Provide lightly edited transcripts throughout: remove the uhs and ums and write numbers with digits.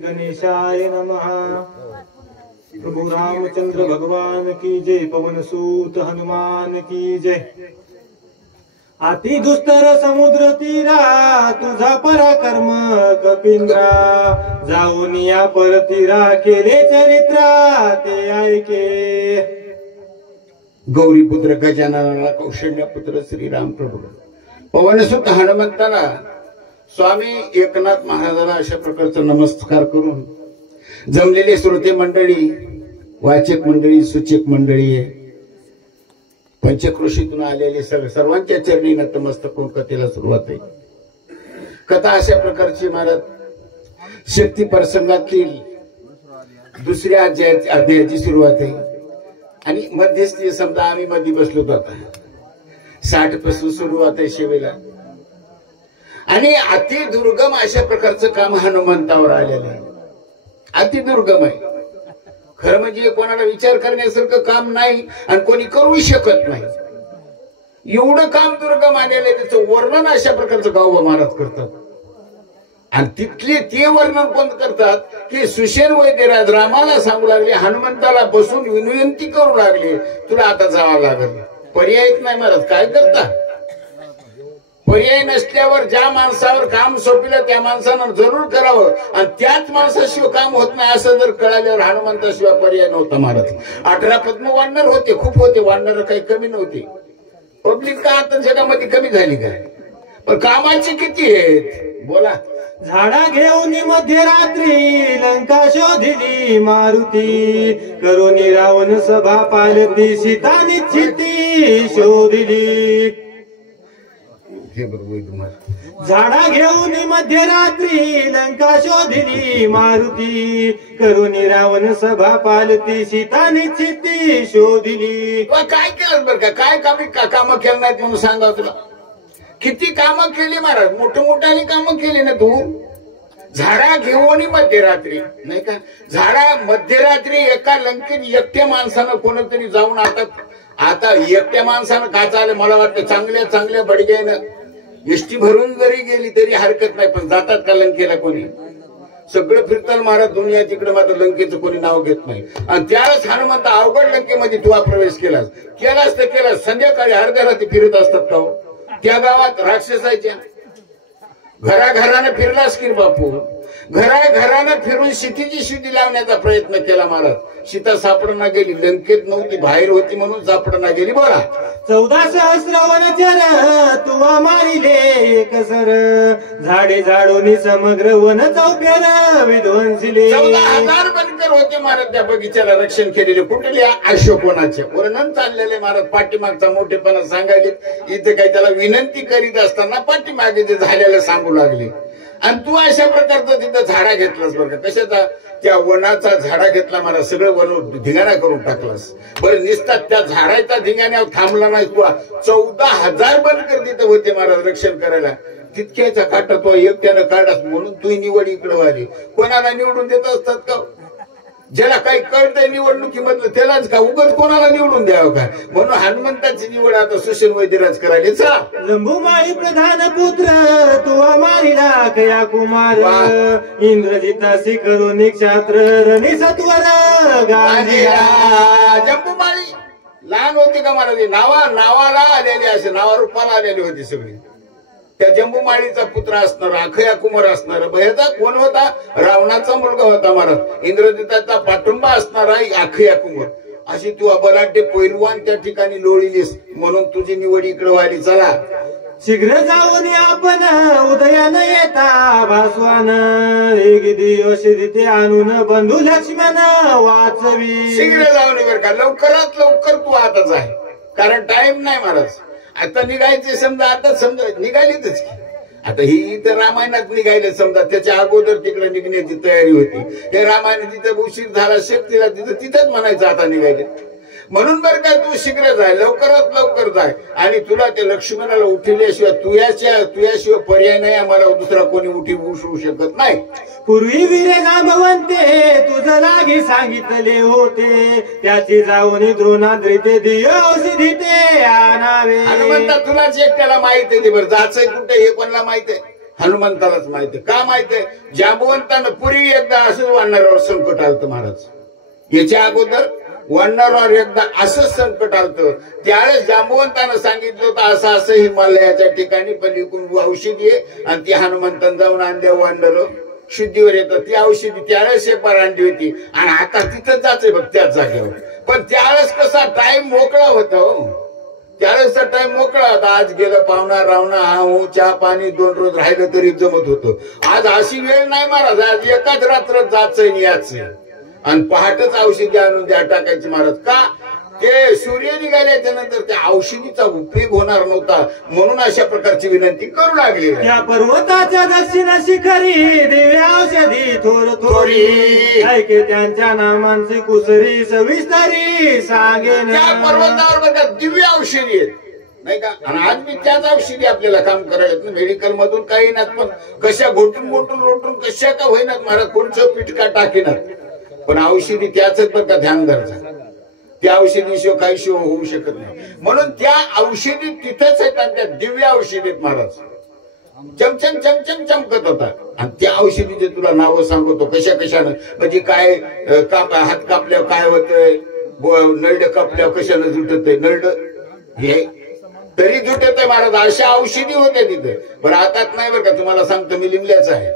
गणेशाय नमः। प्रभु रामचंद्र भगवान की जय। पवन सूत हनुमान की जय। अति दुस्तर समुद्र तीरा तुझा पराक्रम कपिंद्रा, जाऊन या परतीरा केले चरित्रा ते ऐके। गौरीपुत्र गजाननाला कौशल्यपुत्र श्रीराम प्रभू पवनसुत हनुमंताला स्वामी एकनाथ महाराजाला अशा प्रकारचा नमस्कार करून जमलेले श्रोते मंडळी, वाचक मंडळी, सूचक मंडळी, पंचक्रोशीतून आलेले सर्वांच्या चरणी नतमस्तक होऊन कथेला सुरुवात आहे। कथा अशा प्रकारची महाराज शक्ती प्रसंगातील दुसऱ्या अध्यायाची सुरुवात आहे आणि मध्यस्थी समजा आम्ही मध्ये बसलो आता 60 पासून सुरुवात आहे शेवेला आणि अति दुर्गम अशा प्रकारचं काम हनुमंतावर आलेलं आहे। अति दुर्गम आहे खरं म्हणजे कोणाला विचार करण्यासारखं काम नाही आणि कोणी करू शकत नाही एवढं काम दुर्गम आलेलं आहे। त्याचं वर्णन अशा प्रकारचं गाव महाराज करतात आणि तिथले ते वर्णन कोण करतात की सुषेण वैद्यराज रामाला सांगू लागले, हनुमंताला बसून विनंती करू लागले, तुला आता जावं लागेल, पर्यायच नाही महाराज, काय करता? पर्याय नसल्यावर ज्या माणसावर काम सोपलं त्या माणसानं जरूर करावं आणि त्याच माणसाशिवाय काम होत नाही असं जर कळाल्यावर हनुमंताशिवाय पर्याय नव्हता महाराज। 18 पद्म वानर होते, खूप होते वानर, काही कमी नव्हते। पब्लिक का आता जगामध्ये कमी झाली काय, पण कामाचे किती आहेत बोला। झाडा घेऊन मध्यरात्री लंका शोधिली मारुती, करोनी रावण सभा पालती सीता निश्चिती शोधिली। झाडा घेऊन मध्यरात्री लंका शोधिली मारुती, करोनी रावण सभा पालती सीता निश्चिती शोधिली। काय केलं बरं का, काय कामं केलं नाहीत म्हणून सांगा तुला, किती कामं केली महाराज, मोठमोठ्याने कामं केली ना तू। झाडा घेऊन मध्यरात्री नाही का, झाडा मध्यरात्री एका लंकेत एकट्या माणसानं कोणतरी जाऊन आता एकट्या माणसानं का चाललं मला वाटतं चांगल्या चांगल्या बडग्यानं एसटी भरून जरी गेली तरी हरकत नाही, पण जातात का लंकेला कोणी? सगळं फिरताना महाराज दुनिया तिकडे मात्र लंकेचं कोणी नाव घेत नाही आणि त्यावेळेस हनुमंत अवघड लंकेमध्ये तू प्रवेश केलास तर केलास। संध्याकाळी अर्ध्या रात्री फिरत असतात का हो? त्या गावात राक्षसाच्या घराघराने फिरलास की बापू, घराघराने फिरून सीतेची शुद्धी लावण्याचा प्रयत्न केला महाराज। सीता सापडना गेली, लंकेत नव्हती, बाहेर होती म्हणून सापडना गेली। बोला 14 सहस्र वनचर तुवा मारिले एक सर, झाडे झाडोनी समग्र वन चौफेर विध्वंसिले। 14,000 बनकर होते महाराज त्या बगीच्याला रक्षण केलेले, कुठले अशोकवनाचे वर्णन चाललेले महाराज। पाठीमागचा मोठेपणा सांगायले, इथे काही त्याला विनंती करीत असताना पाठीमागे जे झालेलं सांगू लागले आणि तू अशा प्रकारचं तिथं झाडा घेतलास बरं का, कशाचा? त्या वनाचा झाडा घेतला मला, सगळं वन धिंगाणा करून टाकलास। बरं निसतात त्या झाडाचा धिंगाण्यावर थांबला नाही तू। 14,000 बनकर तिथं होते महाराज रक्षण करायला, तितक्याचा काटा तो एकट्यानं काढास म्हणून तू निवड इकडे वाली। कोणाला निवडून देत असतात का? ज्याला काही कळतंय निवडणुकीमधलं त्यालाच का उगाच कोणाला निवडून द्यावं का? म्हणून हनुमंताची निवड आता सुषेण वैद्यराज करायला। लंबूमाळी प्रधान पुत्र तुवा मारिला कया कुमार, इंद्रजितासी करून क्षात्र रणी सत्वर गांधीला। जंबूमाळी लहान होती का महाराज, नावाला आलेली असे नावारूपाला आलेली होती सगळी। त्या जंबूमाळीचा पुत्र असणार, अखया कुमार असणार, भयाचा कोण होता? रावणाचा मुलगा होता महाराज। इंद्रजिताचा पाठुंबा असणारा अखया कुमार, अशी तू बलाढ्य पैलवान त्या ठिकाणी लोळीलीस म्हणून तुझी निवड इकडे व्हायली। चला शीघ्र जाऊन आपण उदयान येता भासवान, एक दिवस तिथे आणून बंधू लक्ष्मण वाचवी। शीघ्र जाऊन बरं का, लवकरात लवकर तू आताच आहे, कारण टाइम नाही महाराज। आता निघायचे समजा, आता समजा निघालीतच की, आता ही तर रामायणात निघायले समजा, त्याच्या अगोदर तिकडे निघण्याची तयारी होती। हे रामायण तिथे उशीर झाला शक्तीला तिथंच म्हणायचं आता निघायचे म्हणून बरं काय, तू शीघ्र जाय, लवकरात लवकर जाय आणि तुला त्या लक्ष्मणाला उठवल्याशिवाय तुझ्याशिवाय पर्याय नाही, आम्हाला दुसरा कोणी उठवू शकत नाही। पूर्वी वीरे जांबवंते तुझं लागी सांगितले होते, त्याची जाऊन द्रोणाद्रिते दियोसिधी ते आणावे। हनुमंता तुलाच एकट्याला माहित आहे, बरं जायचंय कुठे हे कोणाला माहित आहे? हनुमंतालाच माहितीये. का माहितीये? जांबवंतानं पूर्वी एकदा असंच वानरावर संकट आलतं महाराज. याच्या अगोदर वानरावर एकदा असंच संकट आलतं. त्यावेळेस जांबवंतानं सांगितलं होतं असं असं हिमालयाच्या ठिकाणी पलीकडून औषधी आहे आणि ती हनुमंतानं जाऊन आणल्या. वानर शुद्धीवर येतात. ती औषधी त्यावेळेस शेपार आणली होती आणि आता तिथं जायचंय बघ त्याच जागेवर. पण त्यावेळेस कसा टाइम मोकळा होता हो. त्यावेळेसचा टाइम मोकळा होता. आज गेलं पाहुणा रावणा हा हो चहा पाणी 2 रोज राहिलं तरी जमत होतं. आज अशी वेळ नाही महाराज. आज एकाच रात्र जायचंय याचंय आणि पहाटच औषधी आणून द्या टाकायची महाराज. का? ते सूर्य निघाल्याच्या नंतर त्या औषधीचा उपयोग होणार नव्हता म्हणून अशा प्रकारची विनंती करू लागली. त्या पर्वताच्या दक्षिण शिखरी दिव्या औषधी थोर थोरी ऐके त्यांच्या नामांची कुसरी सविस्तरी सांगेन. त्या पर्वतावर बघा दिव्य औषधी आहेत नाही का. आणि आज मी त्याच औषधी आपल्याला काम करायला मेडिकल मधून काही नाही पण कशा घोटून घोटून रोटून कशा का होईनात महाराज. कोणचं पीठ का टाकेनात पण औषधी त्याच बरं का. ध्यान धरायचं त्या औषधीशिवाय काही शिवाय होऊ शकत नाही. म्हणून त्या औषधी तिथंच आहेत आणि त्या दिव्य औषधीत महाराज चमचम चमचम चमकत होता. आणि त्या औषधीचे तुला नावं सांगतो कशा कशानं. म्हणजे काय हात कापल्यावर काय होतंय, नळड कापल्यावर कशानं जुटत नळड हे तरी जुटत आहे महाराज. अशा औषधी होत्या तिथे. बरं आता नाही बरं का. तुम्हाला सांगतो मी लिमल्याच आहे.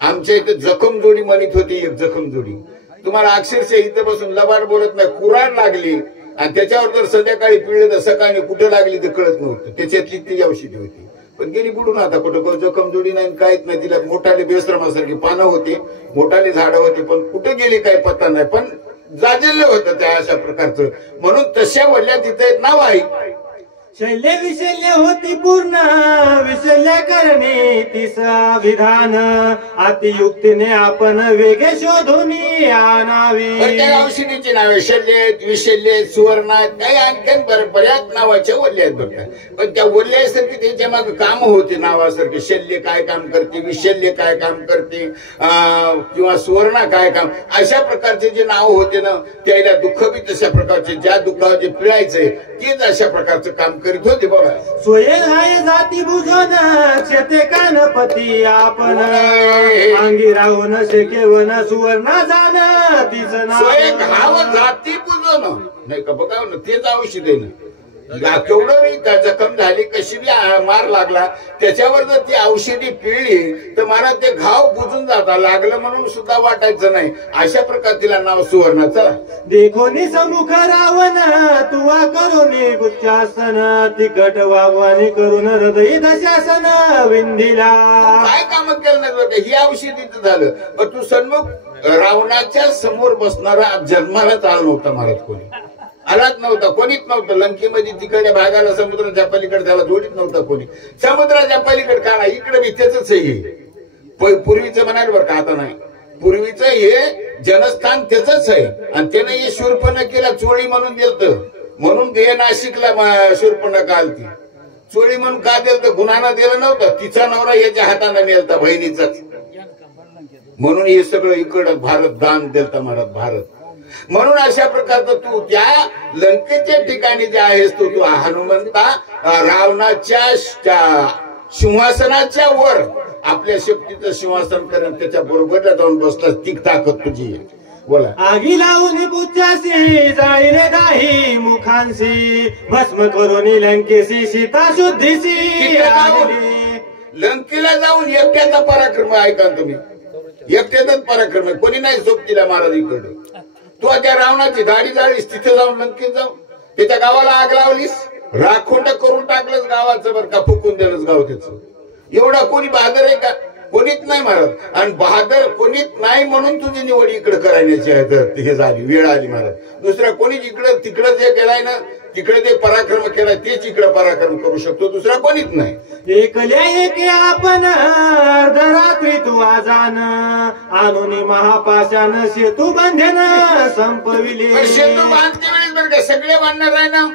आमच्या इथे जखम जोडी म्हणत होती. एक जखम जोडी तुम्हाला अक्षरशः इथं बसून लबाड बोलत नाही. कुराण लागली आणि त्याच्यावर जर संध्याकाळी पिळलं तर सकाळी कुठं लागली तर कळत नव्हतं. त्याच्यातली ती औषधी होती. पण गेली बुडून आता कुठं जखम जोडी नाही काहीच नाही. तिला मोठाले बेश्रमासारखी पानं होती, मोठाले झाडं होती पण कुठं गेली काही पत्ता नाही. पण जाजेलं होतं त्या अशा प्रकारचं. म्हणून तशा वडल्या तिथे नाव आहे. शल्य विशल्य होती पूर्ण विशल्य करणे तिचा विधान अतियुक्तीने आपण वेगे शोधून आणावी. त्या औषधीची नावे शल्य विशल्य सुवर्ण काही आणखीन बऱ्याच नावाच्या वल्ल्या आहेत बघा. पण त्या वल्ल्यासारखी त्याच्या मागे काम होते नावासारखे. शल्य काय काम करते, विशल्य काय काम करते किंवा सुवर्ण काय काम अशा प्रकारचे जे नाव होते ना त्याला दुःख बी तशा प्रकारचे ज्या दुःखावर जे पिळायचंय तेच अशा प्रकारचं काम करीत होते बघा. स्वयं हाय जाती बुजून क्षेते कानपती आपण अंगी राहून शेकेवन सुवर्ण जाण तिचं नाव. स्वयं हाव जाती बुजून नाही का बघा ना तेच औषध आहे ना. केवढं जखम झाली कशी बी मार लागला त्याच्यावर जर ती औषधी पिळली तर मला ते घाव बुजून जाता. लागलं म्हणून सुद्धा वाटायचं नाही. अशा प्रकार तिला नाव सुवर्णाचा. देखोनी समुख रावण तुवा करून गुच्चासन तिकट वागवानी करून हृदय दशासन विंधीला. काय काम केलं नाही ही औषधीच झालं. पण तू सन्मुख रावणाच्या समोर बसणारा जन्मालाच आला नव्हता महाराज. कोणी आलाच नव्हता. कोणीच नव्हतं. लंकेमध्ये तिकडच्या भागाला समुद्राच्या पलीकडे त्याला जोडीत नव्हता कोणी. समुद्राच्या पलीकडे का नाही इकडे बी त्याच आहे. पूर्वीचं म्हणाल बरं का आता नाही. पूर्वीचं हे जनस्थान त्याच आहे आणि त्याने हे शूर्पणखीला चोळी म्हणून दिलत. म्हणून ते नाशिकला शूर्पणखा आलती. चोळी म्हणून का दिलत? गुन्हाना दिलं नव्हतं. तिचा नवरा याच्या हाताने मिळता बहिणीचाच. म्हणून हे सगळं इकडं भारत दान दिलता महाराज भारत. म्हणून अशा प्रकारचं तू त्या लंकेच्या ठिकाणी जे आहेस तू हनुमंता रावणाच्या सिंहासनाच्या वर आपल्या शक्तीचं सिंहासन करून त्याच्या बरोबरला जाऊन बसलास. ती ताकद तुझी आहे. बोला. आगी लावून बुच्चासी जाळीने दाही मुखांशी भस्म करून लंकेशी सीता शुद्धीशी. लंकेला जाऊन एकट्याचा पराक्रम ऐका तुम्ही. एकट्याचाच पराक्रम आहे. कोणी नाही सोबतीला महाराज इकडं. तू त्या रावणाची दाढी जाळीस तिथे जाऊन लंकेत जाऊन त्याच्या गावाला आग लावलीस. राखोंड करून टाकलंच गावाचं बरं का. फुकून दिलंच गाव त्याचं. एवढा कोणी बहादर आहे का? कोणीच नाही महाराज. आणि बहादर कोणीच नाही म्हणून तुझी निवड इकडे करायची आहे. तर हे झाली वेळ आली महाराज. दुसरा कोणीच इकडं तिकडं जे केलाय ना तिकडे ते पराक्रम केलाय तेच इकडे पराक्रम करू शकतो. दुसरा कोणीच नाही. एकल्या एके आपण अर्धरात्री तू आजान आणून महापाशान सेतू बंधन संपविले. सेतू बांधते वेळेस बरं का सगळे बांधणार आहे ना.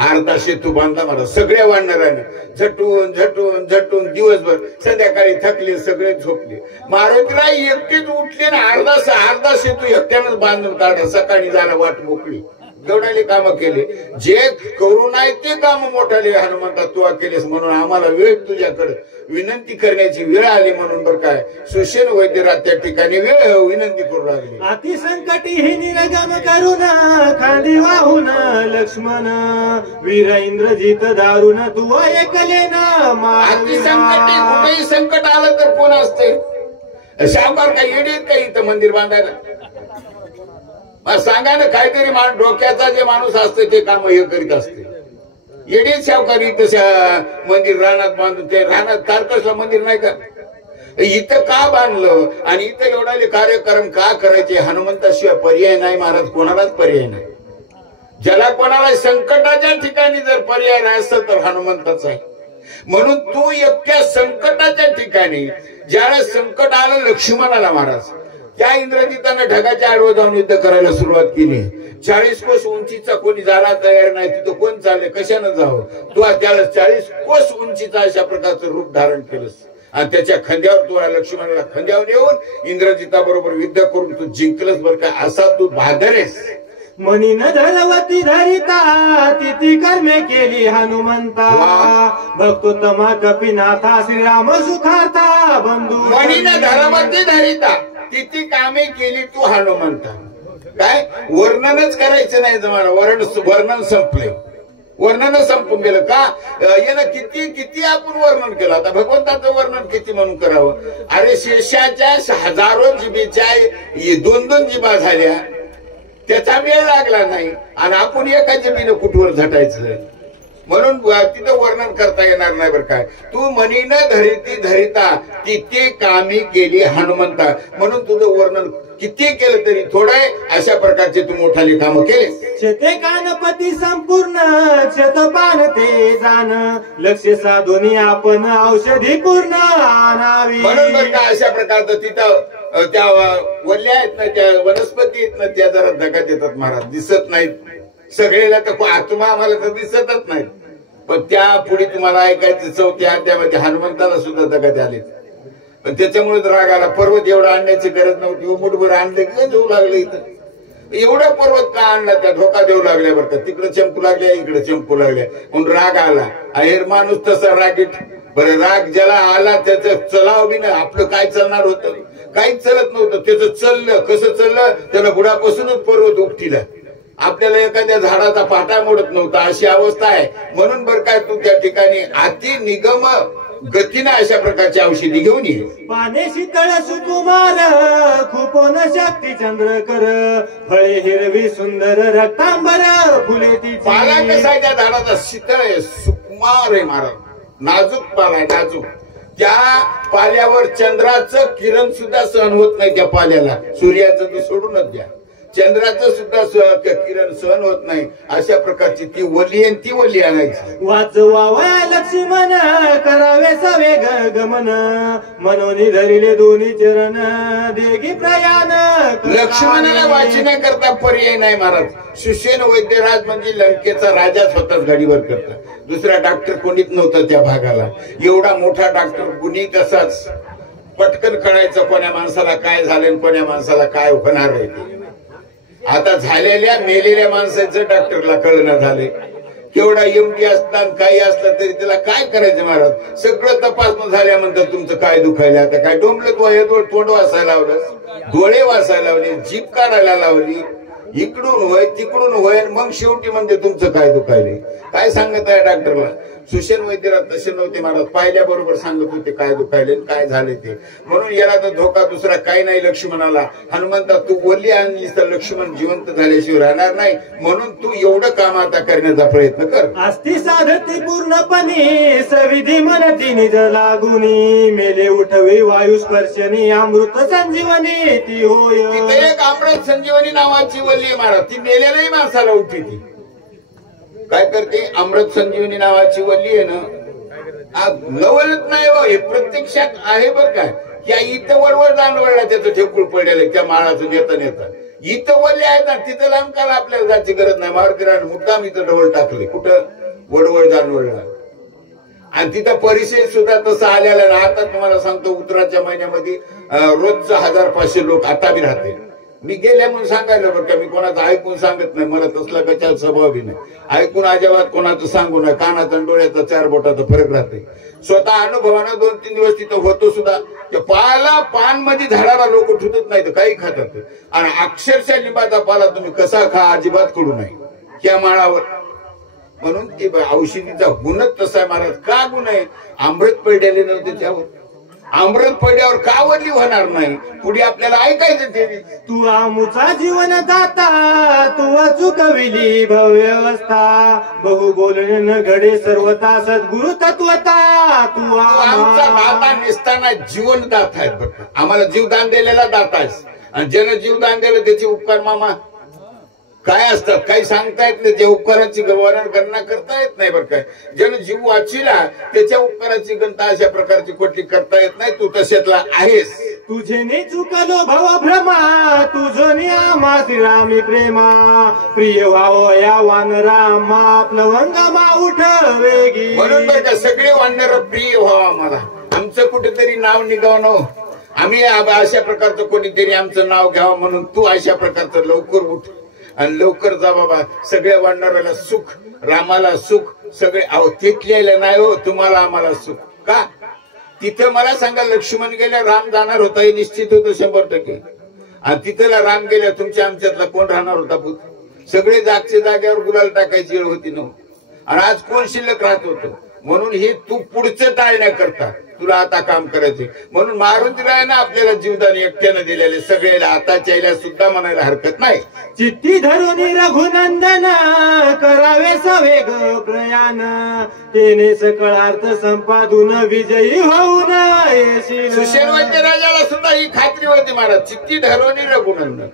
अर्धा सेतू बांधला मला सगळ्या वाढणाऱ्याने झटून झटून झटून दिवसभर संध्याकाळी थकले सगळे झोपले. मारुतीला एकटेच उठले ना अर्धा सेतू एकट्यानंच बांधून काढला. सकाळी जायला वाट मोकळी. जेवढाले काम केले जे करू नाही ते काम मोठाले हनुमंता तू केलेस म्हणून आम्हाला वेळ तुझ्याकडे विनंती करण्याची वेळ आली म्हणून बरं काय सुषेण वैद्यराज त्या ठिकाणी वेळ विनंती करू लागली. अति संकटी ही निरगम करून खांदी वाहून लक्ष्मण वीर इंद्रजित दारुण तू ऐकलेन अति संकटी कुठेही संकट आलं तर कोण असते? शाहकार काही येडीत काही इथं मंदिर बांधायला सांगा ना. काहीतरी डोक्याचा जे माणूस असते ते काम हे करीत असते. येडीत शावकारी इथं मंदिर रानात बांधून ते रानात तारकसला मंदिर नाही का इथं का बांधलं आणि इथं एवढाले कार्यक्रम का करायचे? हनुमंताशिवाय पर्याय नाही महाराज, कोणालाच पर्याय नाही. ज्याला कोणाला संकटाच्या ठिकाणी जर पर्याय नाही असेल तर हनुमंताचा आहे. म्हणून तू एकट्या संकटाच्या ठिकाणी ज्यावेळेस संकट आलं लक्ष्मणाला महाराज त्या इंद्रजितानं ढगाच्या आडवं जाऊन युद्ध करायला सुरुवात केली. 40 कोस उंचीचा कोणी जायला तयार नाही. तिथं कोण चालले कशानं जावं? तू त्याला 40 कोस उंचीचा अशा प्रकारचं रूप धारण केलंस आणि त्याच्या खांद्यावर तू लक्ष्मणाला खांद्यावर येऊन इंद्रजिता बरोबर युद्ध करून तू जिंकलंस. बरं का असा तू बहादर आहेस. मनी न धरवती धरिता तिथी कर्मे केली हनुमंता भक्तोत्तमा कपिनाथा श्रीराम सुखार्था बंधू. मनी न धरवती धरिता तिथी कामे केली तू हनुमंता. काय वर्णनच करायचं नाही तुम्हाला. वर्णन संपले. वर्णन संपून गेलं का? यानं किती किती आपण वर्णन केलं. आता भगवंताचं वर्णन किती म्हणून करावं? अरे शेषाच्या हजारो जिबीच्या 2-2 जिबा झाल्या त्याचा वेळ लागला नाही आणि आपण एका जिबीनं कुठवर झटायचं. म्हणून तिथं वर्णन करता येणार नाही. बरं काय तू मनीनं धरिती धरिता किती कामी केली हनुमंता. म्हणून तुझं वर्णन किती केलं तरी थोडं आहे. अशा प्रकारचे तू मोठाली कामं केले. शेते कानपती संपूर्ण शतपान ते जाण लक्ष साधून आपण औषधी पूर्ण आणावी. म्हणून बरं का अशा प्रकारचं तिथं त्या वल्ल्या आहेत ना त्या वनस्पती आहेत ना त्या जरा धगात येतात महाराज. दिसत नाहीत सगळेला तर आत्मा आम्हाला तर दिसतच नाहीत. पण त्या पुढे तुम्हाला ऐकायचं चौथ्या अध्यायामध्ये हनुमंताला सुद्धा धगात आले. पण त्याच्यामुळे राग आला. पर्वत एवढा आणण्याची गरज नव्हती. मुठभर आणले की देऊ लागले. इथं एवढा पर्वत का आणला? त्या धोका देऊ लागल्या. बरं का तिकडे चंपू लागल्या इकडे चंपू लागल्या म्हणून राग आला. अहेर माणूस तसा रागीट. बरं राग ज्याला आला त्याचं चलाव बी नाही. आपलं काय चालणार होतं? काहीच चालत नव्हतं. त्याचं चाललं कसं चाललं? त्याला बुडापासूनच पर्वत उपटीला. आपल्याला एखाद्या झाडाचा पाटा मोडत नव्हता अशी अवस्था आहे. म्हणून बरं काय तू त्या ठिकाणी अति निगम गतीनं अशा प्रकारची औषधी घेऊन ये. पाने शीतळ सुकुमार खुपोन शक्ती चंद्र कर फळे हिरवी सुंदर रक्तांबर फुले ती. पाला कसा आहे त्या झाडाचा? शीतळ आहे सुकुमार आहे महाराज. नाजूक पाला आहे नाजूक. त्या पाल्यावर चंद्राचं किरण सुद्धा सहन होत नाही. त्या पाल्याला सूर्याचं तर सोडूनच द्या चंद्राचं सुद्धा किरण सहन होत नाही. अशा प्रकारची ती वली आणि ती वली आणायची. वाचवावया लक्ष्मण करावे सवेग गमन मनोनी धरिले दोन्ही चरण देगी प्रयाण. लक्ष्मणाला वाचण्याकरता पर्याय नाही महाराज. सुषेण वैद्यराज म्हणजे लंकेचा राजा स्वतःच गाडीवर करता. दुसरा डॉक्टर कोणीच नव्हता त्या भागाला. एवढा मोठा डॉक्टर कुणी तसाच पटकन कळायचं कोण्या माणसाला काय झालं कोण्या माणसाला काय होणार आहे. आता झालेल्या मेलेल्या माणसाचं डॉक्टरला कळणं झाले. केवढा एमडी असताना काही असलं तरी त्याला काय करायचं महाराज? सगळं तपासणं झाल्यानंतर तुमचं काय दुखायला आता काय डोंबलं तोंड वाचायला लावलं डोळे वाचायला लावले जीभ काढायला लावली इकडून वय तिकडून वय मग शेवटी म्हणते तुमचं काय दुखायले. काय सांगत आहे डॉक्टरला? सुषेण वैद्यराज तसे नव्हते महाराज. पाहिल्या बरोबर सांगत होते काय दुखायले काय झाले ते. म्हणून याला तर धोका दुसरा काही नाही लक्ष्मणाला. हनुमंता तू वल्ली आणलीस तर लक्ष्मण जिवंत झाल्याशिवाय राहणार नाही. म्हणून तू एवढं काम आता करण्याचा प्रयत्न कर. अस्ति साधती पूर्णपणे सविधी मनती निज लागुनी मेले उठवी वायू स्पर्शनी अमृत संजीवनी ती होय. तिथे एक अमृत संजीवनी नावाची वल्ली महाराज. ती मेलेल्याही माणसाला उठते. ती काय करते? अमृत संजीवनी नावाची वल्ली आहे ना. नवलत नाही हो हे प्रत्यक्षात आहे बर काय. या इथं वळवळ जाणवळला त्याचं ठेकूळ पडलेलं त्या माळाचं नेता इथं वल्ले आहेत ना. तिथं लंकाला आपल्याला जायची गरज नाही. मारुतीरान मुद्दाम इथं डवळ टाकले. कुठं? वडवळ जाणवळला. आणि तिथं परिचय सुद्धा तसं आलेला ना. आता तुम्हाला सांगतो उत्तराच्या महिन्यामध्ये रोजचं 1500 लोक आता बी राहते. मी गेल्या म्हणून सांगायला बरं का, मी कोणाचं ऐकून सांगत नाही, मला तसला कशाला स्वभाव बी नाही. ऐकून अजिबात कोणाचं सांगू नये. कानाचा आणि डोळ्याचा 4 बोटाचा फरक राहते. स्वतः अनुभवानं 2-3 दिवस तिथं होतो सुद्धा. त्या पाला पान मध्ये झाडाला लोक ठुतत नाही तर काही खातात, आणि अक्षरशः लिंबाचा पाला तुम्ही कसा खा अजिबात कडू नाही त्या माळावर. म्हणून ते औषधीचा गुणच तसा आहे महाराज. का गुण आहे? अमृत पडलेले नव्हते त्यावर. अमृत पडल्यावर का वडली होणार नाही? पुढे आपल्याला ऐकायचं ते. तू आमुचा जीवन दाता, तू चुकविली भव्यवस्था, बहु बोलणे न घडे सर्वता सद्गुरु तत्वता. तू आमचा दाता नसताना जीवन दाता आहे बरं का. आम्हाला जीवदान दिलेला दाता आहेस, आणि ज्यानं जीवदान दिलं त्याचे उपकार मामा काय असतात काही सांगता येत नाही. त्या उपकाराची गणना करता येत नाही बरं काय. ज्यानं जीव वाचिला त्याच्या उपकाराची गणना अशा प्रकारची कुठली करता येत नाही. तू तशातला आहेस. तुझे चुकलो भव भ्रमा, तुझे आम्हा श्रीरामी प्रेमा, प्रिय व्हावो या वानरामा, प्लवंगमा उठ वेगी. म्हणून बरं का सगळे वानर प्रिय व्हावं आम्हाला. आमचं कुठेतरी नाव निघावं, आम्ही अशा प्रकारचं कोणीतरी आमचं नाव घ्यावं, म्हणून तू अशा प्रकारचं लवकर उठ आणि लवकर जा बाबा. सगळ्या वानराला सुख, रामाला सुख, सगळे अहो तिथलेलं नाही हो तुम्हाला आम्हाला सुख. का? तिथं मला सांगा लक्ष्मण गेल्या राम जाणार होता हे निश्चित होतं 100%. आणि तिथला राम गेल्या तुमच्या आमच्यातला कोण राहणार होता? भूत. सगळे जागच्या जागेवर गुलाल टाकायची वेळ होती ना. आणि आज कोण शिल्लक राहत होतं? म्हणून हे तू पुढचं टाळण्याकरता तुला आता काम करायचे. म्हणून मारुतीरायानं आपल्याला जीवदान एकट्यानं दिलेले सगळ्याला आताच्या सुद्धा म्हणायला हरकत नाही. चित्ती धरून रघुनंदन, करावे सवेग प्रयाण, तेने सकळ अर्थ संपादून विजयी होऊन येशील. सुशेनवंत राजाला सुद्धा ही खात्री होती महाराज. चित्ती धरून रघुनंदन,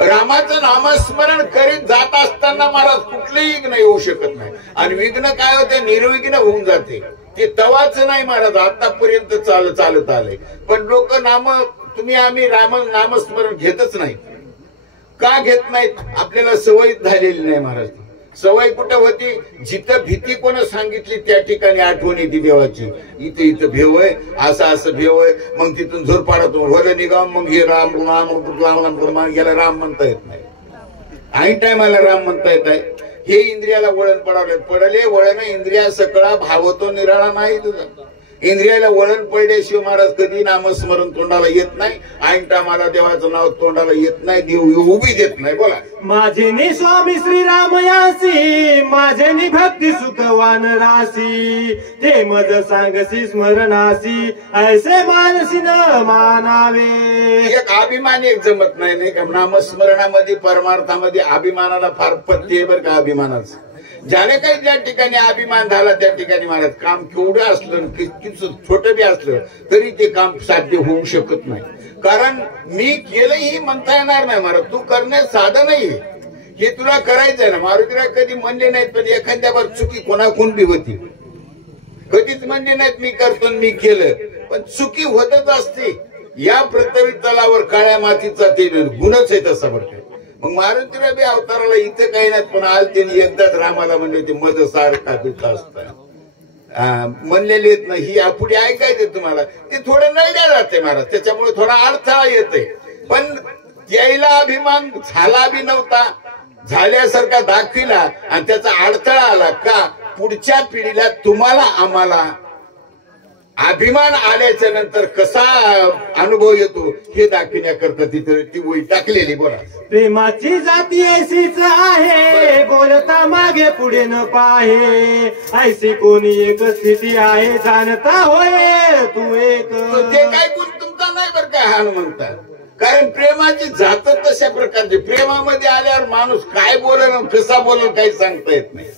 रामाचं नामस्मरण करीत जात असताना महाराज कुठलंही विघ्न येऊ शकत नाही. आणि विघ्न काय होते? निर्विघ्न होऊन जाते. ते तवाच नाही महाराज, आतापर्यंत चालत आले. पण लोक तुम्ही आम्ही नामस्मरण घेतच नाही. का घेत नाहीत? आपल्याला सवय झालेली नाही महाराज. सवय कुठं होती? जिथं भीती कोण सांगितली त्या ठिकाणी आठवण येते देवाची. इथं भेव आहे, असं भेव आहे. मग तिथून झोरपाडातून वर निघावं, मग हे राम याला राम म्हणता येत नाही. ऐन टायमाला राम म्हणता येत आहे. हे इंद्रियाला वळण पडले वळण इंद्रिया सकळा भावतो निराळा नाही तुझा. इंद्रियाला वळण पडल्याशिवाय महाराज कधी नामस्मरण तोंडाला येत नाही. ऐन टायमाला देवाचं नाव तोंडाला येत नाही. देव उभी देत नाही. बोला. माझे नि स्वामी श्रीराम यासी, माझे नि भक्ती सुखवान रासी, ते मज सांगसी स्मरणासी, ऐसे मानसी न मानावे. एक अभिमान एक जमत नाही का? नामस्मरणामध्ये परमार्थामध्ये अभिमानाला फार पत्ती आहे बरं का. अभिमानाचं ज्याने काही ज्या ठिकाणी अभिमान झाला त्या ठिकाणी महाराज काम केवढं असलं किती छोटं बी असलं तरी ते काम साध्य होऊ शकत नाही. कारण मी केलंही म्हणता येणार नाही महाराज. तू करण्यास साधं नाही हे तुला करायचंय ना. मारुतीराय कधी म्हणले नाहीत, पण एखाद्यावर चुकी कोणाकून बी होती. कधीच म्हणले नाहीत मी करतो मी केलं, पण चुकी होतच असते. या पृथ्वी तलावर काळ्या मातीचा ते गुणच आहे तसा बरं. मग मारुतीराय बी अवताराला इथं काही नाही, पण आज त्यांनी एकदाच रामाला म्हणले ते मज सारखा दुःख असता म्हणलेले आहेत ना. ही पुढे ऐकायचं तुम्हाला. ते थोडं नैड्या जाते महाराज, त्याच्यामुळे थोडा अडथळा येते. पण यायला अभिमान झाला बी नव्हता, झाल्यासारखा दाखविला आणि त्याचा अडथळा आला. का? पुढच्या पिढीला तुम्हाला आम्हाला अभिमान आल्याच्या नंतर कसा अनुभव येतो हे दाखविण्याकरता तिथे ती वही टाकलेली. बोला. प्रेमाची जाती ऐसीच आहे, बोलता मागे पुढे न पाहे, ऐसी कोणी एक स्थिती आहे, जाणता होय तू एक. ते काय गुण तुमचा नाही बरं काय हनुमंता. कारण प्रेमाची जात तशा प्रकारची. प्रेमामध्ये आल्यावर माणूस काय बोलेल कसा बोलेल काही सांगता येत नाही.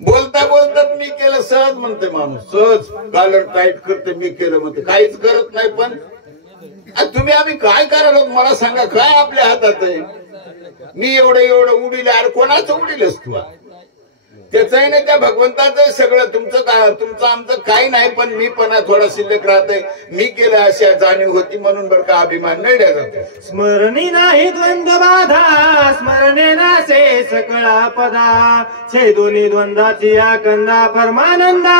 बोलता बोलतात मी केलं सहज म्हणते माणूस. सहज कॉलर टाईट करते मी केलं म्हणते, काहीच करत नाही. पण तुम्ही आम्ही काय करायला मला सांगा, काय आपल्या हातात आहे? मी एवढं उडील. अरे कोणाचं उडीलच तू? त्याचं आहे ना त्या भगवंताचं सगळं तुमचं आमचं काही नाही, पण मी पण थोडा शिल्लक राहतंय. मी केलं अशा जाणीव होती म्हणून बरं का अभिमान नळल्या जातो. स्मरणी नाही द्वंद्व बाधा, स्मरणे नासे सकळ पदा, छे दोन्ही द्वंद्वाची आकंदा परमानंदा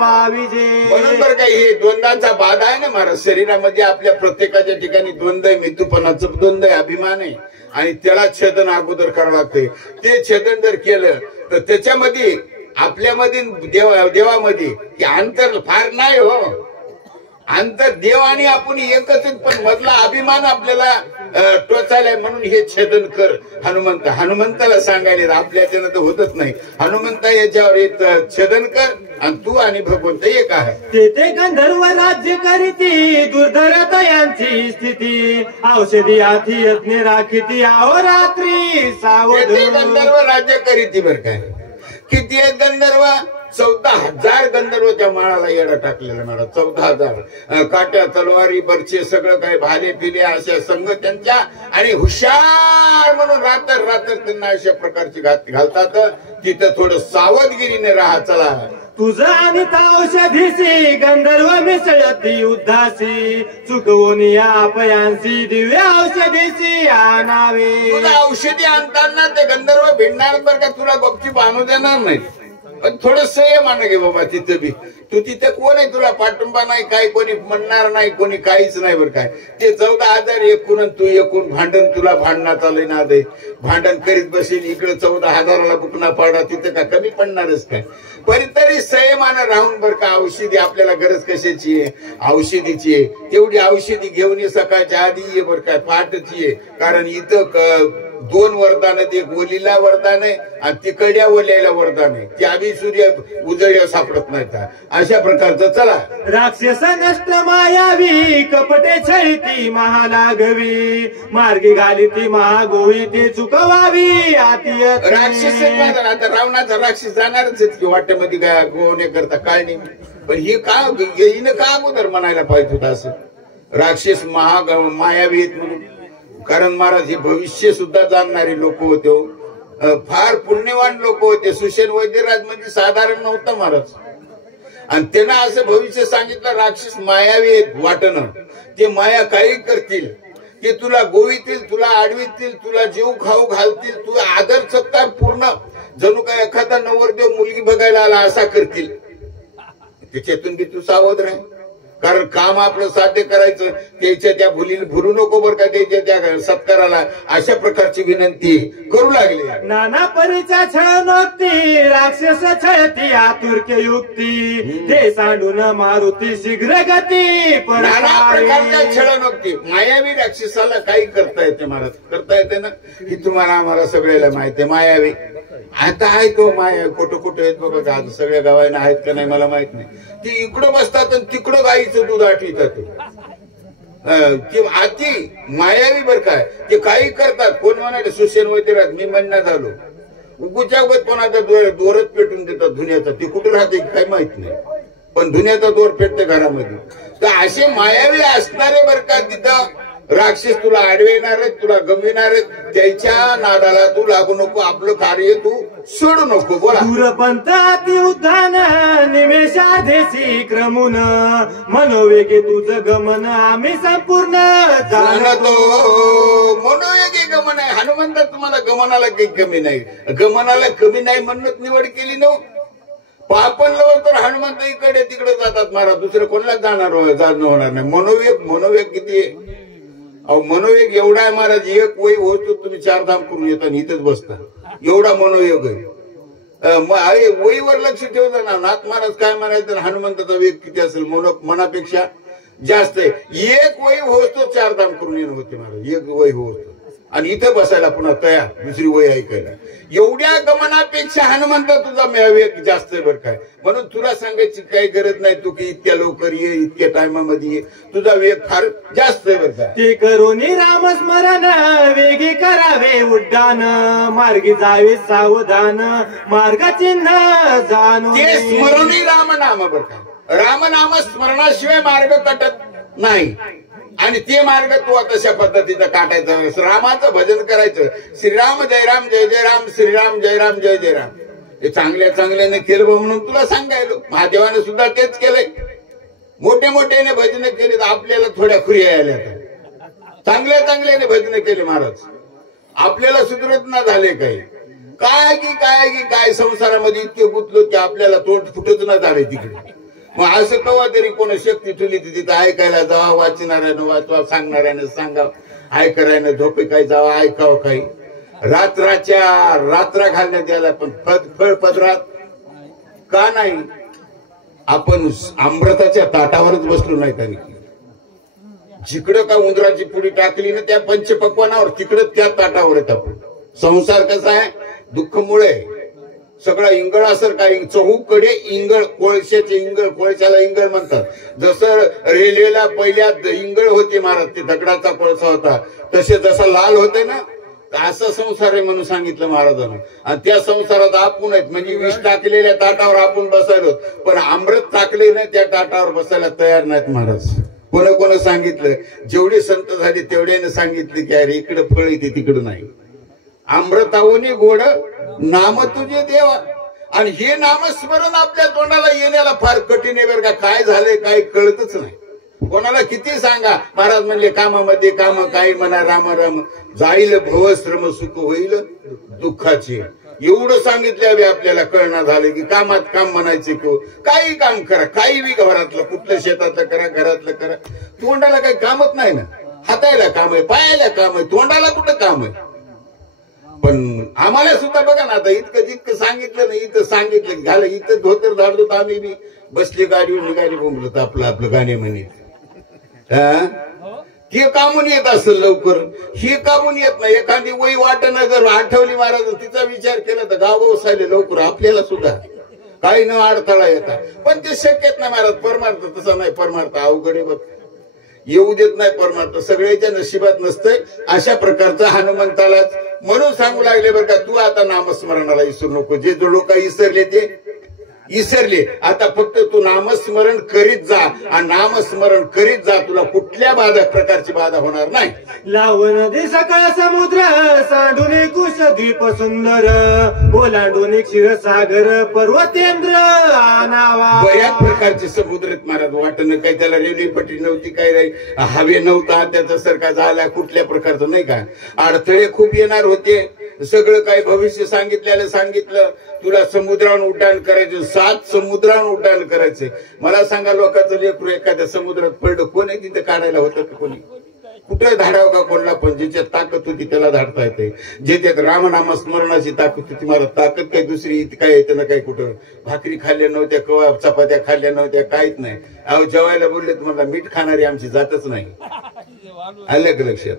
पाविजे. म्हणून बरं का हे द्वंद्वाचा बाधा आहे ना महाराज शरीरामध्ये. आपल्या प्रत्येकाच्या ठिकाणी द्वंद्व आहे, मिथुपणाचं द्वंद्व आहे, अभिमान आहे, आणि त्याला छेदन अगोदर करावं लागतंय. ते छेदन जर केलं तर त्याच्यामध्ये आपल्यामध्ये देवामध्ये अंतर फार नाही हो. अंतर देव आणि आपण एकच, पण मधला अभिमान आपल्याला टोचायलाय. म्हणून हे छेदन कर हनुमंताला सांगायला आपल्याच्यानं तर होतच नाही. हनुमंता याच्यावर छेदन कर आणि तू आणि भगवंत एक आहे. ते गंधर्व राज्य करीती दुर्धरत यांची स्थिती, औषधी हाती यज्ञ राखीती अहोरात्री सावध. गंधर्व राज्य करीती बर काय. किती आहेत गंधर्व? 14,000 गंधर्वच्या माळाला येडा टाकलेला मला. 14,000 काट्या तलवारी बरचे सगळं काय भाले पिले अशा संघ त्यांच्या, आणि हुशार म्हणून रात्र त्यांना अशा प्रकारची घालतात. तिथं थोडं सावधगिरीने राहा. चला तुझं आणि औषधीसी गंधर्व मिसळती उद्धासी, चुकवून या अपयांसी दिव्य औषधीची आणावे. तुला औषधी आणताना ते गंधर्व भिडणार बरं का, तुला गपचीप आणू देणार नाही. पण थोडं संयम आण गे बाबा. तिथं बी तू तिथे कोण आहे, तुला पाठिंबा नाही, काय कोणी म्हणणार नाही, कोणी काहीच नाही बरं काय. ते 14,000 एकूण तू एकूण भांडण, तुला भांडणात आलं ना दे भांडण करीत बसेल. इकडे 14,000ला बुकना पाडा, तिथं का कमी पडणारच काय. पण तरी संयमानं राहून बरं का. औषधी आपल्याला गरज कशाची आहे? औषधीची आहे. तेवढी औषधी घेऊन ये सकाळच्या आधी ये बरं काय, पहाटची आहे. कारण इथं 2 वरदान आहेत. एक ओलीला वरदान आहे आणि तिकडल्या ओल्याला वरदान आहे. त्या बी सूर्य उजळ्या सापडत नाहीत. अशा प्रकारचं. चला राक्षस नष्ट मायावी, कपटे छळती महालाघवी, मार्गी घालीती महागोळी ते चुकवावी आती. राक्षस आता रावणाचा राक्षस जाणारच आहेत की वाट्यामध्ये काय गोवणे करता काय नाही. पण ही का हिनं का अगोदर म्हणायला पाहिजे होतं असं राक्षस मायावी आहेत म्हणून. कारण महाराज हे भविष्य सुद्धा जाणणारे लोक होते. फार पुण्यवान लोक होते. सुशेन वैद्यराज म्हणजे साधारण नव्हता महाराज. आणि त्यांना असं भविष्य सांगितलं राक्षस मायावी आहेत वाटणं. ते माया काही करतील, ते तुला गोवितील, तुला आडवितील, तुला जीव खाऊ घालतील, तुला आदर सत्कार पूर्ण जणू काय एखादा नवरदेव मुलगी बघायला आला असा करतील. त्याच्यातून बी तू सावध राह. कारण काम आपलं साध्य करायचं, त्याच्या त्या भुलीला भुरू नको बरं का. त्याच्या त्या सत्काराला अशा प्रकारची विनंती करू लागली. नाना परीचा छळ नोकती, राक्षस छळती आतुरके युक्ती, ते सांडून मारुती शीघ्र गती. नाना प्रकारच्या छळ नोकती. मायावी राक्षसाला काही करता येते महाराज, करता येते ना. ही तुम्हाला आम्हाला सगळ्याला माहिती आहे. मायावी आता आहे तो माया कुठं कुठं आहेत बघा. आता सगळ्या गावांना आहेत का नाही मला माहित नाही. ती इकडं बसतात आणि तिकडं गाईचं दूध आठवितात. ते अति मायावी बर काय. ते काही करतात. कोण म्हणाले सुशेन वैद्यराज मी म्हणण्यात झालो. उगूच्या उगत कोणाचा दोरच पेटून देतात धुन्याचा. ते कुठं राहते काही माहित नाही, पण धुन्याचा दोर पेटते घरामध्ये. तर असे मायावी असणारे बर का तिथं राक्षस तुला आडविणार आहेत, तुला गमविणार आहेत. त्याच्या नादाला तू लागू नको. आपलं कार्य तू सोडू नको. बोला दूरपंत अति उद्धान निमेषाधेसी क्रमून, मनोवेगे तुझं गमन आम्ही संपूर्ण जाणतो. मनोवेगे गमन आहे. हनुमंत तुम्हाला गमनाला काही कमी नाही. गमनाला कमी नाही म्हणूनच निवड केली नव्ह. पापणलं तर हनुमंत इकडे तिकडे जातात महाराज. दुसरं कोणाला जाणं होणार नाही. मनोवेग किती आहे? अहो मनोवेग एवढा आहे महाराज. एक वय होतो तुम्ही 4 धाम करून येता आणि इथंच बसता. एवढा मनोयोग आहे. वहीवर लक्ष ठेवता ना. नाथ महाराज काय म्हणायचं हनुमंताचा वेग किती असेल? मनापेक्षा जास्त आहे. एक वय होतो 4 धाम करून येणं होते महाराज. एक वय होतो आणि इथं बसायला पुन्हा तयार दुसरी वय ऐकायला. एवढ्या गमनापेक्षा हनुमंत तुझा वेग जास्त आहे बरं काय. म्हणून तुला सांगायची काही गरज नाही तू की इतक्या लवकर ये, इतक्या टायमामध्ये ये. तुझा वेग फार जास्त आहे बरं काय. ते करोनी रामस्मरण वेगी करावे उड्डाण, मार्गी जावे सावधान मार्ग चिन्ह जाणून. ते स्मरणी रामनाम बरं का. रामनाम स्मरणाशिवाय मार्ग कटत नाही. आणि ते मार्ग तू तशा पद्धतीचा काटायचा. रामाचं भजन करायचं. श्रीराम जय राम जय जय राम, श्रीराम जय राम जय जय राम. ते चांगल्या चांगल्याने केलं म्हणून तुला सांगायलो. महादेवाने सुद्धा तेच केलंय. मोठे मोठ्याने भजन केले तर आपल्याला थोड्या खुऱ्या आल्या. चांगल्या चांगल्याने भजन केले महाराज, आपल्याला सुधरत ना झाले काही. काय संसारामध्ये इतके गुंतलो की आपल्याला तोंड फुटत ना झाले तिकडे. मग असं कवा तरी कोण शक्ती ठेवली तिथं ऐकायला जावा, वाचणाऱ्यानं वाचवा, सांगणाऱ्यानं सांगा, ऐकणाऱ्यानं झोपे काय जावा, ऐकावं काही. रात्र घालण्यात याला पण फळ पदरात का नाही. आपण अमृताच्या ताटावरच बसलो नाही तरी. जिकडं का उंदराची पुडी टाकली ना त्या पंचपक्वानावर, तिकडं त्या ताटावर येत आपण. संसार कसा आहे, दुःखमुळे सगळा इंगळासारखा, चहूकडे इंगळ, कोळशाचे इंगळ, कोळशाला इंगळ म्हणतात. जसं रेल्वेला पहिल्या इंगळ होते महाराज, ते दगडाचा कोळसा होता, तसे जसा लाल होते ना, असं संसार आहे म्हणून सांगितलं महाराजांना. आणि त्या संसारात आपण आहेत, म्हणजे विष टाकलेल्या ताटावर आपण बसायलो, पण अमृत टाकले नाही त्या ताटावर बसायला तयार नाहीत महाराज. कोण सांगितलं, जेवढे संत झाले तेवढ्याने सांगितले की अरे इकडे फळ येते तिकडं नाही. अमृतावनी गोड नाम तुझे देवा. आणि हे नामस्मरण आपल्या तोंडाला येण्याला फार कठीण आहे बरं का. काय झालंय काय कळतच नाही. कोणाला किती सांगा, महाराज म्हणले कामामध्ये काम, काही म्हणा राम राम, जाईल भवश्रम सुख होईल दुःखाचे. एवढं सांगितलं आपल्याला कळणार झालं की कामात काम म्हणायचे की काही काम करा, काही बी घरातलं, कुठलं शेतातलं करा, घरातलं करा. तोंडाला काही कामच नाही ना. हातायला काम आहे, पायाला काम आहे, तोंडाला कुठं काम आहे. पण आम्हाला सुद्धा बघा ना, आता इतकं जितकं सांगितलं नाही, इथं सांगितलं झालं. इथं धोतर धाडतो तर आम्ही बी बसली गाडीवर निघाली बोंबलत आपलं गाणे म्हणत. हे कामून येत असेल लवकर, हे कामून येत नाही. एखादी वही वाटणं जर आठवली महाराज, तिचा विचार केला तर गाव सायले लवकर आपल्याला सुद्धा काही न अडथळा येतात. पण ते शक्यच नाही महाराज. परमार्थ तसा नाही, परमार्थ अवघड बघ, येऊ देत नाही परमार्थ, सगळ्याच्या नशिबात नसतंय. अशा प्रकारचा हनुमंतालाच म्हणून सांगू लागले बरं का, तू आता नामस्मरणाला विसरू नको. जे जो लोक इसरले ते इसरले, आता फक्त तू नामस्मरण करीत जा. आणि नामस्मरण करीत जा, तुला कुठल्या प्रकारची बाधा होणार नाही. लावण दे सकाळ समुद्र, सांडून कुशद्वीप सुंदर, ओलांडून क्षीरसागर पर्वतेंद्र आनावा. बऱ्याच प्रकारचे समुद्र आहेत महाराज. वाटणं काही त्याला रेल्वे पट्टी नव्हती, काही हवे नव्हता, त्याचा सारखा झाला कुठल्या प्रकारचं नाही का. अडथळे खूप येणार होते. सगळं काही भविष्य सांगितलं. तुला समुद्रावर उड्डाण करायचं, 7 समुद्रावर उड्डाण करायचे. मला सांगा, लोकांचं लेकरू एखाद्या समुद्रात पडलं, कोण आहे तिथे काढायला होतं का कोणी? कुठे धाडावं का कोणला? पण ज्याच्यात ताकद होती त्याला धाडता येते. ज्याच्यात रामनामस्मरणाची ताकद होती मला, ताकद काही दुसरी काय येतं ना, काही कुठं भाकरी खाल्ल्या नव्हत्या, कवा चपात्या खाल्ल्या नव्हत्या, काहीच नाही. अहो जेवायला बोलले तुम्हाला, मीठ खाणारी आमची जातच नाही. आलं का लक्षात?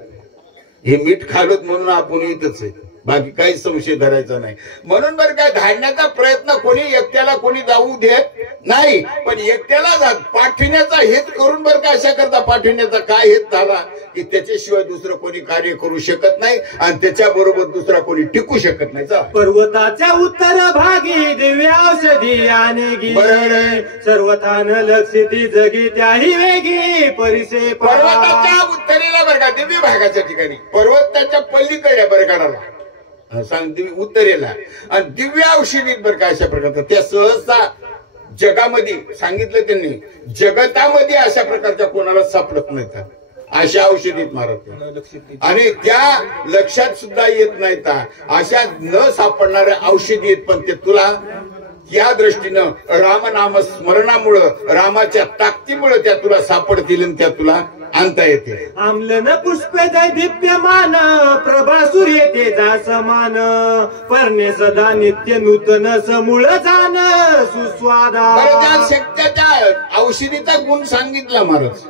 हे मीठ खालोत म्हणून आपण इथंच आहे, बाकी काही संशय धरायचा नाही. म्हणून बरं काय, धाडण्याचा प्रयत्न कोणी एकट्याला कोणी जाऊ देत नाही, पण एकट्याला पाठविण्याचा हेत करून बरं का. अशा करता पाठविण्याचा काय हेत झाला की त्याच्याशिवाय दुसरं कोणी कार्य करू शकत नाही आणि त्याच्या बरोबर दुसरा कोणी टिकू शकत नाही. पर्वताच्या उत्तर भागी दिव्य औषधी आणि सर्वथान लक्षिती जगी त्याही वेगी परिसे. पर्वताच्या उत्तरेला बरं का, दिव्य भागाच्या ठिकाणी, पर्वताच्या पलीकडे बरं काढाला सांग उत्तरेला, आणि दिव्य औषधीत बरं का. अशा प्रकारचा त्या सहसा जगामध्ये सांगितलं त्यांनी, जगतामध्ये अशा प्रकारच्या कोणाला सापडत नाही अशा औषधीत महाराज. आणि त्या लक्षात सुद्धा येत नाहीत अशा न सापडणाऱ्या औषधी आहेत. पण ते तुला या दृष्टीनं रामनाम स्मरणामुळं, रामाच्या ताकदीमुळे त्या तुला सापडतील आणि त्या तुला आणता येते. आम्लन पुष्पे दीप्यमान, प्रभा सूर्य तेजा समान, परणे सदा नित्य नूतन समूळ जाण सुस्वादा. त्या शक्त्याच्या औषधीचा गुण सांगितला महाराज.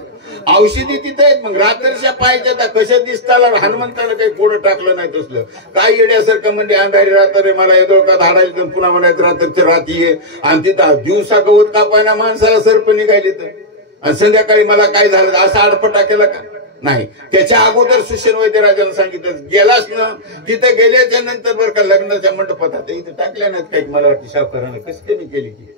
औषधी तिथे आहेत. मग रात्रीच्या पायाच्या कशा दिसताला हनुमंताला काही पुढं टाकलं नाही तसलं. काय येण्यासारखं म्हणजे अंधारी रात्र मला येतो का धाडायला, पुन्हा म्हणायचं रात्रीच्या रात्री ये. आणि तिथं दिवसा गवत कापायला माणसाला सर्प निघाले तर, आणि संध्याकाळी मला काय झालं असा आडपटा केला का नाही. त्याच्या अगोदर सुषेण वैद्यराजांना सांगितलं, गेलाच ना तिथं गेल्याच्या नंतर बरं का लग्नाच्या मंडपात इथं टाकल्या नाहीत काही. मला वाटतं शावकारानं कशी त्यांनी केली की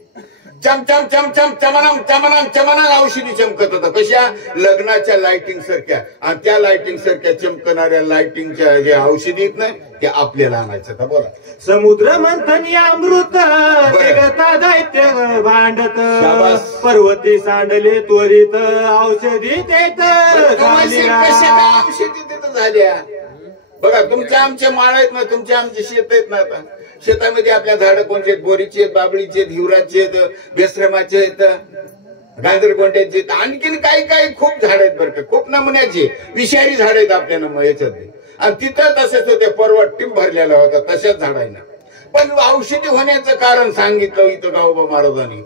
चमचम चमचम चमनम चमनम चमनम औषधी चमकत होता. कशा? लग्नाच्या लाइटिंग सारख्या. आणि त्या लाइटिंग सारख्या चमकणाऱ्या लाइटिंगच्या जे औषधी आहेत ना ते आपल्याला आणायचं. का बोला? समुद्र मंथनी अमृत जगता दैत्य भांडत पर्वती सांडले त्वरित औषधी देत औषधी देत झाल्या. बघा तुमच्या आमच्या माळ आहेत ना, तुमच्या आमचे शेत आहेत ना. आता शेतामध्ये आपल्या झाडं कोणते आहेत? बोरीचे आहेत, बाबळीचे आहेत, हिवराचे आहेत, बेसरमाचे आहेत, गाजरगोंड्याचे आहेत, आणखीन काही काही खूप झाड आहेत बरं का. खूप नमुन्याचे विषारी झाड आहेत आपल्या याच्यात. आणि तिथं तसेच होते, पर्वत टिंब भरलेला होता तशाच झाडांना. पण औषधी होण्याचं कारण सांगितलं इथं गावोबा महाराजांनी.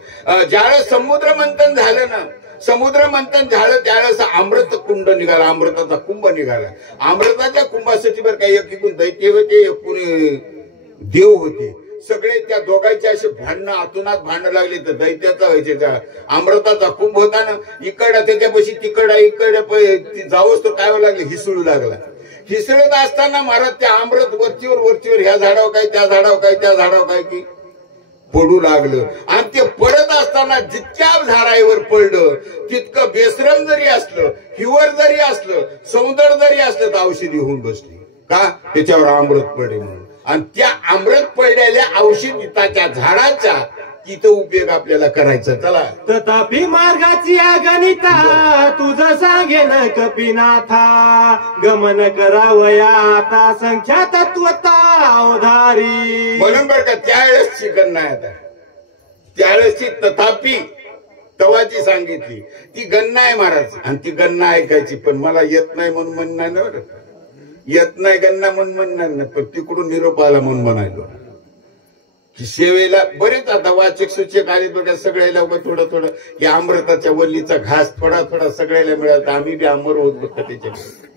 ज्यावेळेस समुद्र मंथन झालं ना, समुद्र मंथन झालं त्यावेळेस अमृत कुंड निघाला, अमृताचा कुंभ निघाला. अमृताच्या कुंभासाठी बरं काही एकूण दैत्य होते, एकूण देव होते. सगळे त्या दोघांचे असे भांडणं आतुनात भांडणं लागले. तर दैत्याचा व्हायचे अमृताचा कुंभ होता ना, इकडं त्याच्यापाशी तिकडं इकडं जावंच तो काय लागले, हिसळू लागला. हिसळत असताना महाराज त्या अमृत वरचीवर ह्या झाडावर काय, त्या झाडावर काय, त्या झाडावर काय की पडू लागलं. आणि ते पडत असताना जितक्या झाडावर पडलं तितकं बेसरम जरी असलं, हिवर जरी असलं, सौंदर्य जरी असलं तर औषधी होऊन बसली. का? त्याच्यावर अमृत पडे म्हणून. आणि त्या अमृत पडलेल्या औषधीच्या झाडाचा तिथं उपयोग आपल्याला करायचा. चला. तथापि मार्गाची अगणिता तुझं सांगेन कपिनाथा गमन करावया आता संख्या तत्वता अवधारी. म्हणून बरं का त्यावेळेसची गणना आहे. आता त्यावेळेसची तथापि तवाची सांगितली ती गणना आहे महाराज. आणि ती गणना ऐकायची. पण मला येत नाही म्हणून म्हणणार ना, बरं येत नाही गणना म्हणून म्हणणार नाही, पण तिकडून निरोप आला म्हणून म्हणायलो की सेवेला बरेच आता वाचक सूचक आले बघा. सगळ्याला थोडं थोडं या अमृताच्या वल्लीचा घास थोडा थोडा सगळ्याला मिळाला. आम्ही बी अमर होत बघ त्याच्याकडे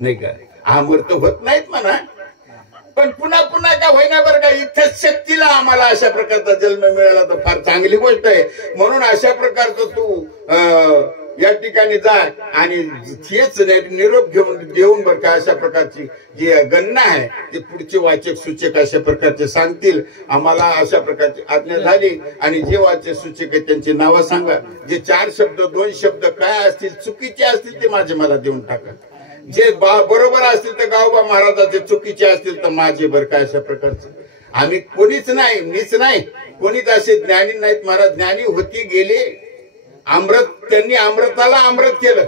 नाही का. अमर तर होत नाहीत म्हणा, पण पुन्हा पुन्हा का होईना बरं का. इथं शक्तीला आम्हाला अशा प्रकारचा जन्म मिळाला तर फार चांगली गोष्ट आहे. म्हणून अशा प्रकारचं तू या ठिकाणी जा आणि हेच निरोप देऊन बरं का अशा प्रकारची जी गणना आहे ते पुढचे वाचक सूचक अशा प्रकारचे सांगतील. आम्हाला अशा प्रकारची आज्ञा झाली. आणि जे वाचक सूचक आहेत त्यांची नावं सांगा. जे 4 शब्द 2 शब्द काय असतील चुकीचे असतील ते मला देऊन टाका. जे बरोबर असतील तर गावोबा महाराजाचे, चुकीचे असतील तर माझे बरं का. अशा प्रकारचे आम्ही कोणीच नाही, मीच नाही, कोणीच असे ज्ञानी नाहीत महाराज. ज्ञानी होती गेले अमृत, त्यांनी अमृताला अमृत केलं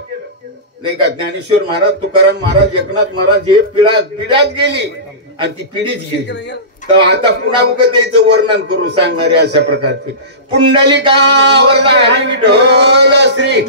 नाही का. ज्ञानेश्वर महाराज, तुकाराम महाराज, एकनाथ महाराज हे पिढ्यात गेली आणि ती पिढीच गेली. तर आता पुन्हा उगत यायचं वर्णन करून सांगणारे अशा प्रकारचे पुंडलिका वरदा हरी विठ्ठल श्री